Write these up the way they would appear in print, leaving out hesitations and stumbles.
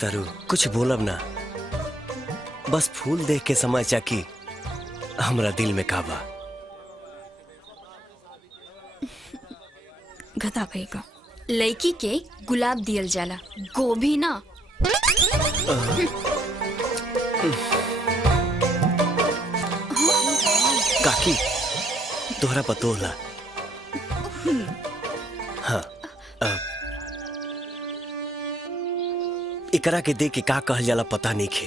तारू कुछ बोलब ना, बस फूल देख के समझ जा कि हमरा दिल में काबा। गधा भईगा, लड़की के गुलाब दियल जाला, गोभी ना। काकी तोहरा पतो होला? हाँ, एकरा के देख के का कहल जाला पता नहीं खे,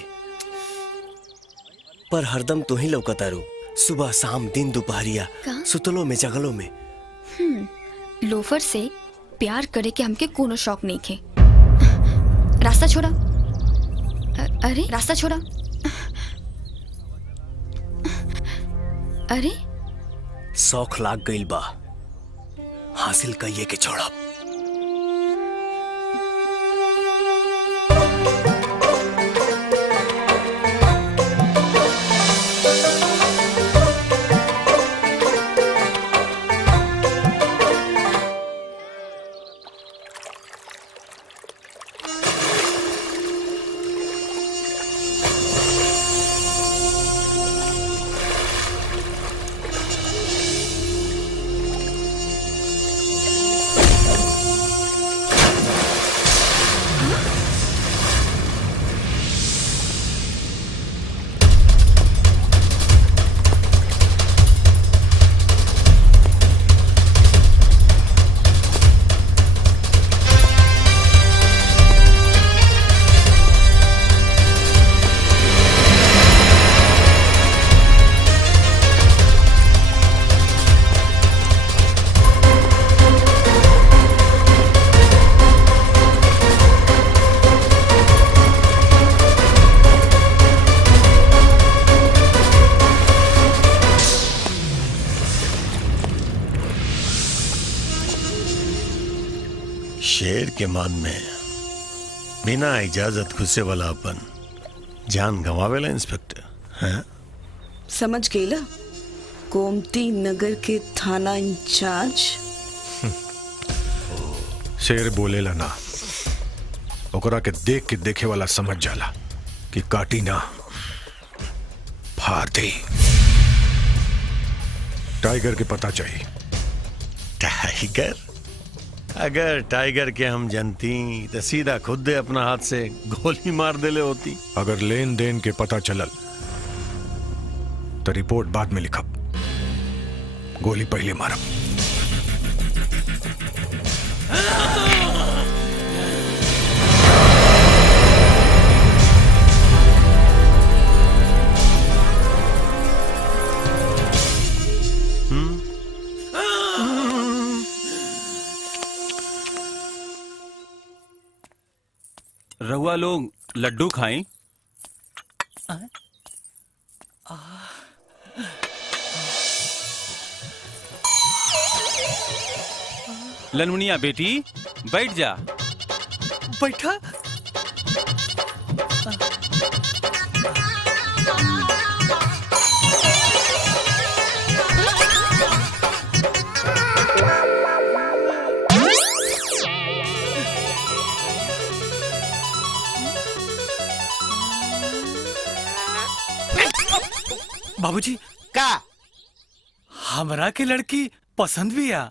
पर हरदम तू ही लौकतारू, सुबह शाम दिन दोपहरिया, सुतलो में जगलो में। लोफर से प्यार करे के हमके कोनो शौक नहीं खे। रास्ता छोड़ा। अरे रास्ता छोड़ा। अरे शौक लाग गइल बा, हासिल कइये के छोड़ा। शेर के मान में बिना इजाजत घुसे वाला अपन जान गंवावेला इंस्पेक्टर हैं? समझ गेला? गोमती नगर के थाना इंचार्ज। शेर बोलेला ना, ओकरा के देख के देखे वाला समझ जाला कि काटी ना फाड़ दे। टाइगर के पता चाहिए। टाइगर? अगर टाइगर के हम जनती तो सीधा खुद दे अपना हाथ से गोली मार देले होती। अगर लेन देन के पता चलल तो रिपोर्ट बाद में लिखब, गोली पहले मारब। रहुआ लोग लड्डू खाएं। लनमुनिया बेटी बैठ जा। बैठा। बाबूजी का हमरा के लड़की पसंद भी आ।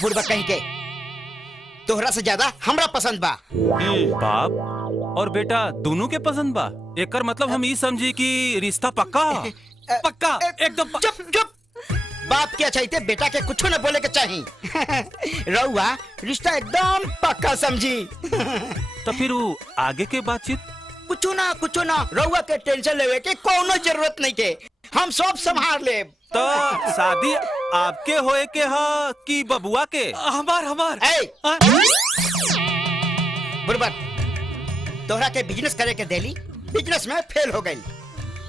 बुढ़बा कहीं के, तोहरा से ज्यादा हमरा पसंद बा। बाप और बेटा दोनों के पसंद बा? एकर मतलब हम ई समझी कि रिश्ता पक्का पक्का एकदम चुप चुप। बाप क्या चाहिए बेटा के कुछ न बोले के चाहिए। रउआ रिश्ता एकदम पक्का समझी। तो फिर वो आगे के बातचीत? कुछ ना रउआ के टेंशन लेवे के कोनो जरूरत नहीं के, हम सब संभाल ले। तो शादी आपके होए के हा कि बबुआ के? हमार। बुढ़बा तोहरा के बिजनेस करे के देली, बिजनेस में फेल हो गई।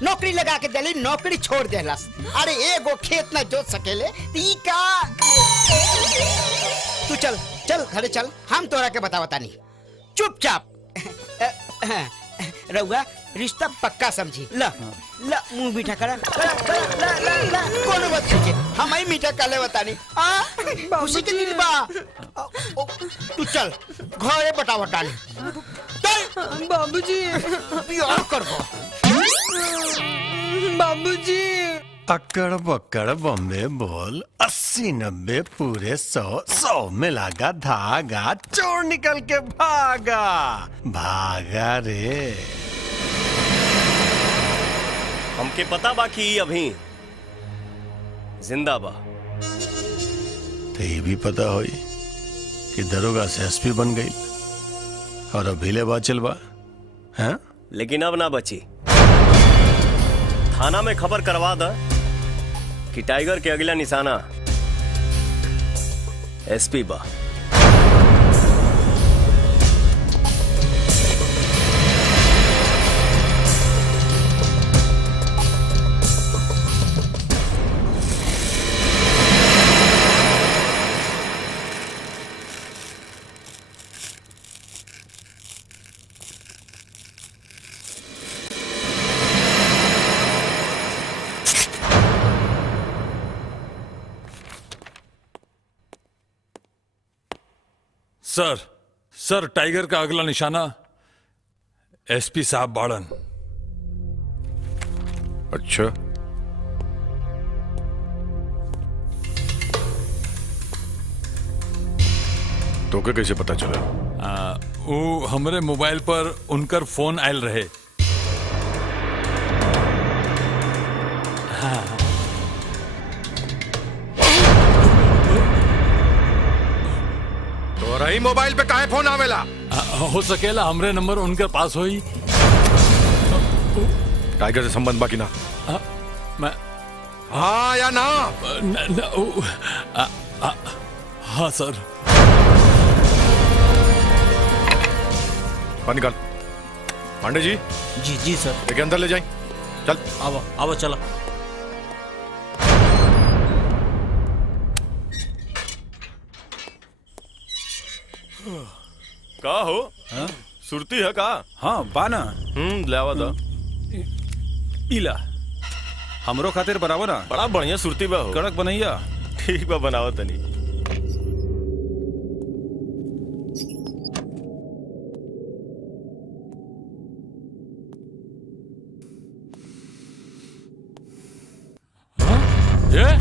नौकरी लगा के देली, नौकरी छोड़ देलस। अरे एगो खेत न जोत सकेले ती का। तू चल चल घरे चल, हम तोहरा के बतावता नहीं। चुपचाप रउआ रिश्ता पक्का समझी। ला ला मुंह मीठा करा। ला कोनो बात नहीं, हम ही मीठा काले बतानी। खुशी के दिन बा। तू चल घरे बतावता नहीं। बाबूजी बियाह करबो बाबूजी अकड़ बकड़ बम्बे बोल 80-90 पूरे 100 में लगा धागा चोर निकल के भागा भागा रे। हमके पता बा कि अभी जिंदा बा। तो ये भी पता होई कि दरोगा से एसपी बन गई और अब हिले बाचल बा हैं? लेकिन अब ना बची। थाना में खबर करवा दा कि टाइगर के अगला निशाना एसपी बा। सर टाइगर का अगला निशाना एसपी साहब बाड़न। अच्छा, तो के कैसे पता चला? वो हमरे मोबाइल पर उनकर फोन आयल रहे। तो रही मोबाइल पे काहे फोन आवेला? हो सकेला हमरे नंबर उनके पास होई। टाइगर से संबंध बाकी ना? मैं हाँ या ना? हाँ सर। बाहर निकाल। पांडे जी जी जी सर। लेके अंदर ले जाए। चल आओ आओ चलो। का हो? सुरती है का? हाँ बाना लावा दा। इला हमरो खातिर बराबर ना बड़ा बढ़िया सुरती बा हो। कड़क बनैया। ठीक बा बनावा तनी। ये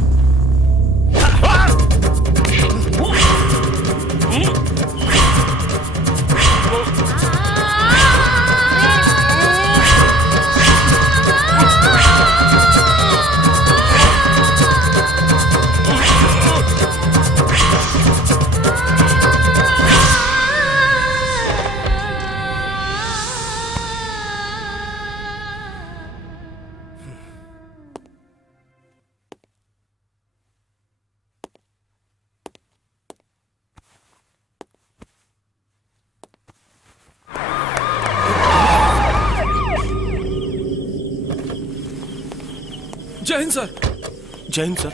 जय हिंद सर। जय हिंद सर।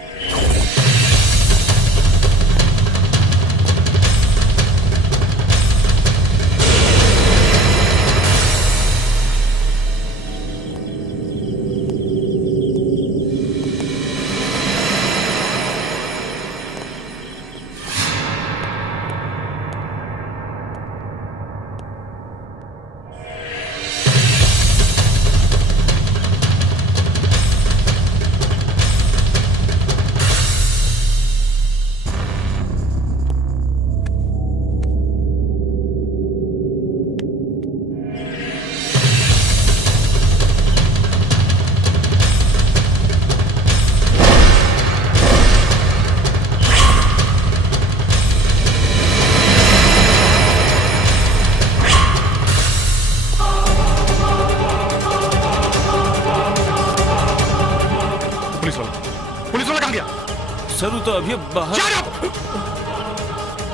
पुलिस वाला कहाँ गया? सर वो तो अभी बाहर। Shut up!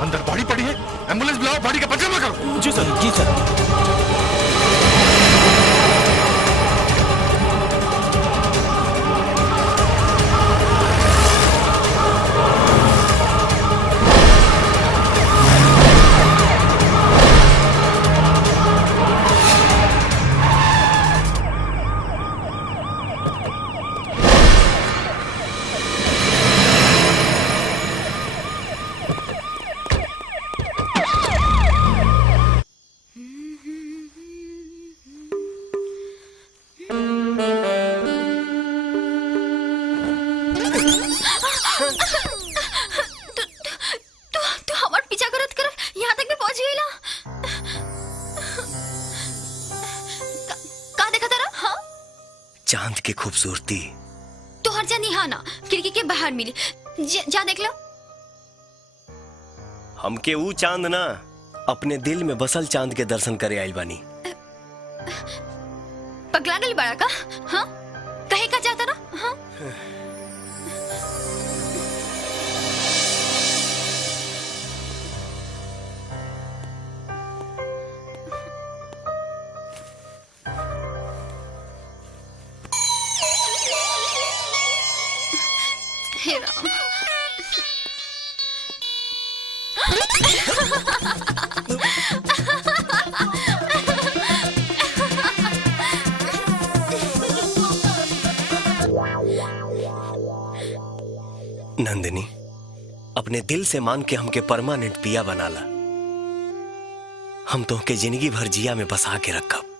अंदर बॉडी पड़ी है, एम्बुलेंस बुलाओ, बॉडी का पंचनामा करो। जी सर। जी सर। चांद की खूबसूरती तो हर जा निहाना खिड़की के बाहर मिली। जा देख लो। हमके ऊ चांद ना, अपने दिल में बसल चांद के दर्शन करे आइल बानी। पगला गल बड़ा का? हाँ कहे का चाहता ना? हाँ हे राम। नंदिनी, अपने दिल से मान के हमके परमानेंट पिया बनाला। हम तो के जिंदगी भर जिया में बसा के रखब।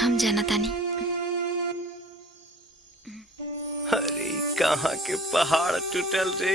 हम जाना तानी। अरे कहाँ के पहाड़ टूटल रे।